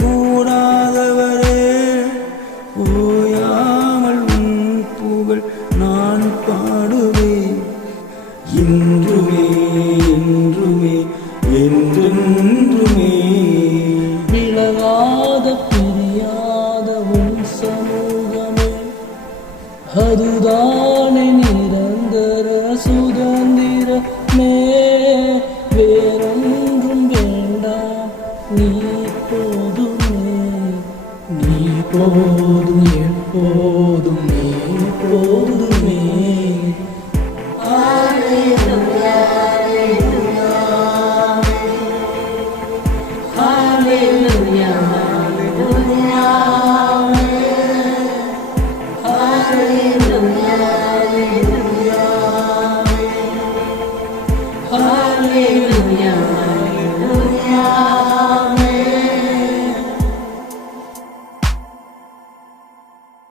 கூடாதவரே, ஓயாமல் உன் புகழ் நான் பாடுவேன். இன்றுமே என்றுமே என்றென்றுமே விலகாத பிரியாத உன் சமூகமே, அதுதானே நிரந்தர சுதந்திரமே. வேறொன்றும் வேண்டாம், நீ போதுமே. நீ போதும், எப்போதும் நீ போதுமே. Hallelujah.